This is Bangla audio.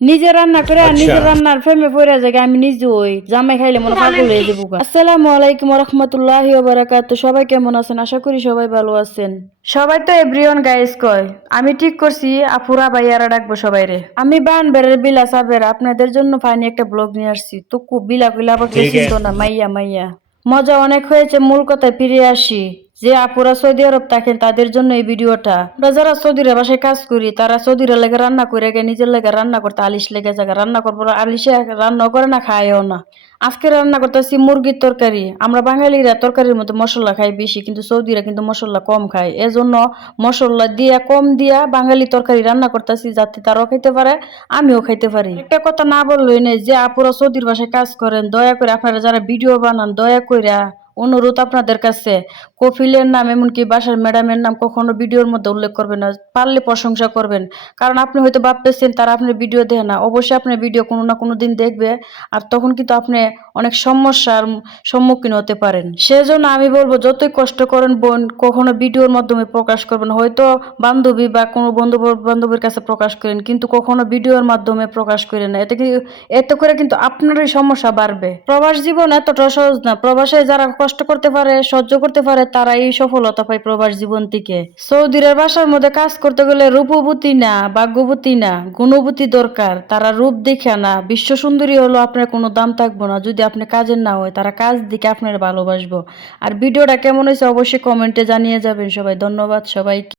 নিজে রান্না করে আর अच्छा। নিজের রান্নার প্রেমে পড়ে যায় আমি নিজে ওই জামাই খাইলে মনে পাগল হয়ে যাবো গা। আসসালামু আলাইকুম রাহমাতুল্লাহি ওয়া বারাকাতুহু। সবাই কেমন আছেন? আশা করি সবাই ভালো আছেন। সবাই তো এভরিওয়ান গাইস কয়, আমি ঠিক করছি আপুরা ভাইয়ারা ডাকবো সবাই রে। আমি বানবেরের বিলা সাবের আপনাদের জন্য ফাইনি একটা ব্লগ নিয়ে আসছি। তো বিলা কইলা আবার ठीक है। চিন্তা না, মাইয়া মাইয়া মজা অনেক হয়েছে। মূল কথায় ফিরে আসি, যে আপুরা সৌদি আরব থাকেন তাদের জন্য এই ভিডিওটা। আমরা যারা সৌদির বাসায় কাজ করি তারা সৌদির লেগে রান্না করে গে, নিজের লেগে রান্না করতে আলিশ লেগে জায়গা রান্না করবো, আলিশে রান্না করে না, খায়ও না। আজকে রান্না করতেছি মুরগির তরকারি। আমরা বাঙালিরা তরকারির মধ্যে মশলা খাই বেশি, কিন্তু সৌদিরা কিন্তু মশলা কম খায়। এজন্য মশলা দিয়া কম দিয়া বাঙালি তরকারি রান্না করতেছি, যাতে তারাও খাইতে পারে আমিও খাইতে পারি। একটা কথা না বললেই নেই, যে আপুরা সৌদির বাসায় কাজ করেন দয়া করে আপনারা যারা ভিডিও বানান দয়া করে অনুরোধ আপনাদের কাছে, কফিলের নাম এমনকি বাসার ম্যাডামের নাম কখনো ভিডিওর মধ্যে উল্লেখ করবেন না। পারলে প্রশংসা করবেন, কারণ আপনি হয়তো ভাবতেছেন তারা আপনার ভিডিও দেখে না। অবশ্যই আপনার ভিডিও কোনো না কোনো দিন দেখবে, আর তখন কিন্তু আপনি অনেক সমস্যার সম্মুখীন হতে পারেন। সেজন্য আমি বলবো, যতই কষ্ট করেন বোন, কখনো ভিডিওর মাধ্যমে প্রকাশ করবেন। হয়তো বান্ধবী বা কোনো বন্ধু বান্ধবের কাছে প্রকাশ করেন, কিন্তু কখনো ভিডিওর মাধ্যমে প্রকাশ করেন না। এতে করে কিন্তু আপনারই সমস্যা বাড়বে। প্রবাস জীবন এতটা সহজ না। প্রবাসে যারা কষ্ট করতে পারে, সহ্য করতে পারে, তারাই সফলতা পায় প্রবাস জীবন থেকে। সৌদির বাসার মধ্যে কাজ করতে গেলে রূপবতী না, ভাগ্যবতী না, গুণবতী দরকার। তারা রূপ দেখে না, বিশ্ব সুন্দরী হলো আপনার কোনো দাম থাকবো না যদি আপনি কাজের না হয়। তারা কাজ দিকে আপনার ভালোবাসবো। আর ভিডিওটা কেমন হয়েছে অবশ্যই কমেন্টে জানিয়ে যাবেন সবাই। ধন্যবাদ সবাই।